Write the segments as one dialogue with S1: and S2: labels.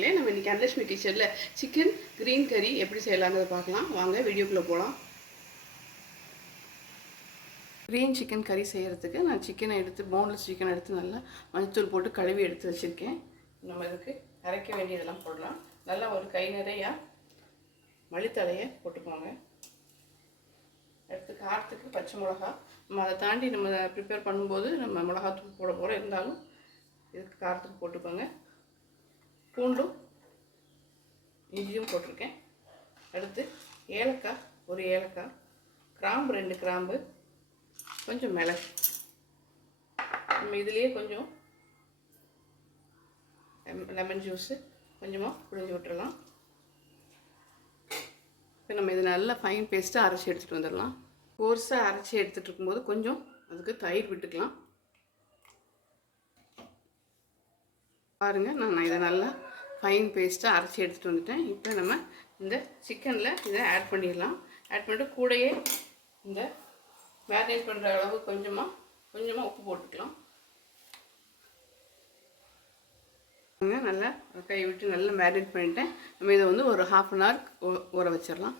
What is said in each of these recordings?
S1: இல்லை நம்ம இன்றைக்கி அனலட்சுமி கிச்சனில் சிக்கன் க்ரீன் கறி எப்படி செய்யலாங்கிறத பார்க்கலாம். வாங்க வீடியோக்குள்ளே போகலாம் க்ரீன் சிக்கன் கறி செய்கிறதுக்கு நான் சிக்கனை எடுத்து போன்லெஸ் சிக்கன் எடுத்து நல்லா மஞ்சத்தூள் போட்டு கழுவி எடுத்து வச்சுருக்கேன். நம்ம இதுக்கு அரைக்க வேண்டியதெல்லாம் போடலாம். நல்லா ஒரு கை நிறையா மளித்தலையை போட்டுக்கோங்க. அடுத்து காரத்துக்கு பச்சை மிளகா. நம்ம அதை தாண்டி நம்ம ப்ரிப்பேர் பண்ணும்போது நம்ம மிளகாத்தூள் போட போகிறோம் இருந்தாலும் இதுக்கு காரத்துக்கு போட்டுக்கோங்க. பூண்டும் இஞ்சியும் போட்டிருக்கேன். அடுத்து ஏலக்காய் ஒரு ஏலக்காய் கிராம்பு ரெண்டு கிராம்பு கொஞ்சம் மிளகு. நம்ம இதுலேயே கொஞ்சம் லெமன் ஜூஸு கொஞ்சமாக புழிஞ்சு விட்டுறலாம். இப்போ நம்ம இது நல்லா ஃபைன் பேஸ்ட்டாக அரைச்சி எடுத்துகிட்டு வந்துடலாம். கோர்ஸாக அரைச்சி எடுத்துகிட்டு இருக்கும்போது கொஞ்சம் அதுக்கு தயிர் விட்டுக்கலாம். பாருங்கள் நான் இதை நல்லா ஃபைன் பேஸ்ட்டாக அரைச்சி எடுத்துகிட்டு வந்துட்டேன். இப்போ நம்ம இந்த சிக்கனில் இதை ஆட் பண்ணிடலாம். ஆட் பண்ணிட்டு கூடயே இந்த மேரினேட் பண்ணுற அளவு கொஞ்சமாக கொஞ்சமாக உப்பு போட்டுக்கலாம். நல்லா கை விட்டு நல்லா மேரினேட் பண்ணிட்டேன். நம்ம இதை வந்து ஒரு ஹாஃப் அன் ஹவர் ஊற வச்சிடலாம்.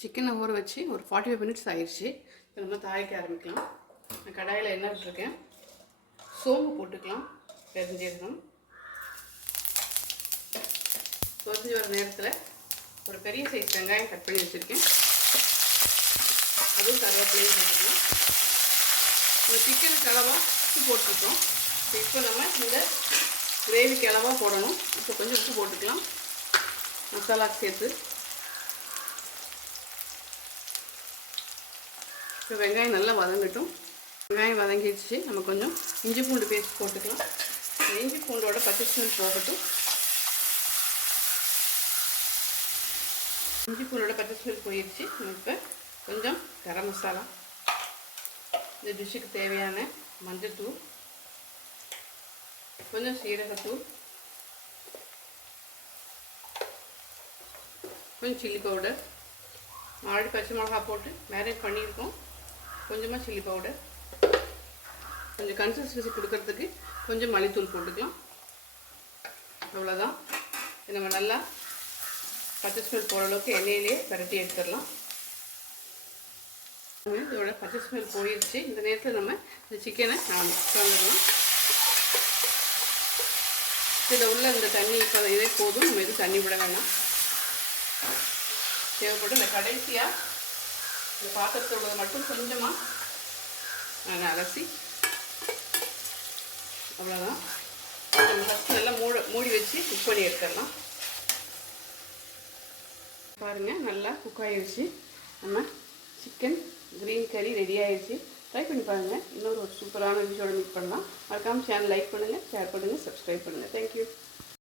S1: சிக்கனை ஊற வச்சு ஒரு ஃபார்ட்டி ஃபைவ் மினிட்ஸ் ஆயிடுச்சு இப்போ நம்ம தாய்க்க ஆரம்பிக்கலாம். நான் கடாயில் என்ன விட்டுருக்கேன். சோம்பு போட்டுக்கலாம். பெருஞ்சீரகம் பொரிஞ்சு வர நேரத்தில் ஒரு பெரிய சைஸ் வெங்காயம் கட் பண்ணி வச்சுருக்கேன். அதுவும் கருவேப்பிலையும் போட்டுக்கலாம். இந்த சிக்கனுக்கு அளவாக உப்பு போட்டுருக்கோம். இப்போ நம்ம இந்த கிரேவிக்கு அளவாக போடணும். இப்போ கொஞ்சம் உப்பு போட்டுக்கலாம். மசாலா சேர்த்து. இப்போ வெங்காயம் நல்லா வதங்கட்டும். வெங்காயம் வதங்கிடுச்சு. நம்ம கொஞ்சம் இஞ்சி பூண்டு பேஸ்ட் போட்டுக்கலாம். இஞ்சி பூண்டோட பச்சை ஸ்மெல் போகட்டும். இஞ்சி பூனோட பச்சை ஸ்மெல் போயிடுச்சு நம்ம இப்போ கொஞ்சம் கரம் மசாலா இந்த டிஷ்ஷுக்கு தேவையான மஞ்சள்தூள் கொஞ்சம் சீரகத்தூள் கொஞ்சம் சில்லி பவுடர் ஆல்ரெடி பச்சை மிளகா போட்டு மேரேஜ் பண்ணியிருக்கோம். கொஞ்சமாக சில்லி பவுடர் கொஞ்சம் கன்சிஸ்டன்சி கொடுக்கறதுக்கு கொஞ்சம் மல்லித்தூள் போட்டுக்கலாம். அவ்வளோதான் இது நம்ம நல்லா பச்சை ஸ்மெல் போகிற அளவுக்கு எண்ணெயிலே விரட்டி எடுத்துடலாம். இதோட பச்சை ஸ்மெல் போயிடுச்சு இந்த நேரத்தில் நம்ம இந்த சிக்கனை கலந்துடலாம். இதில் உள்ள இந்த தண்ணி இப்போ இதே போதும். நம்ம எதுவும் தண்ணி விட வேணாம். தேவைப்படும் இந்த கடைசியாக இந்த பாத்திரத்தில் உள்ளதை மட்டும் கொஞ்சமாக நான் அலசி அவ்வளோதான் நம்ம ஃபஸ்ட்டு நல்லா மூட மூடி வச்சு குக் பண்ணி எடுத்துடலாம். பாருங்கள் நல்லா குக் ஆகிடுச்சு நம்ம சிக்கன் க்ரீன் கறி ரெடி ஆகிடுச்சு ட்ரை பண்ணி பாருங்கள் இன்னொரு ஒரு சூப்பரான விஷயோட மீட் பண்ணலாம். மறக்காமல் சேனல் லைக் பண்ணுங்கள் ஷேர் பண்ணுங்கள் சப்ஸ்கிரைப் பண்ணுங்கள் தேங்க்யூ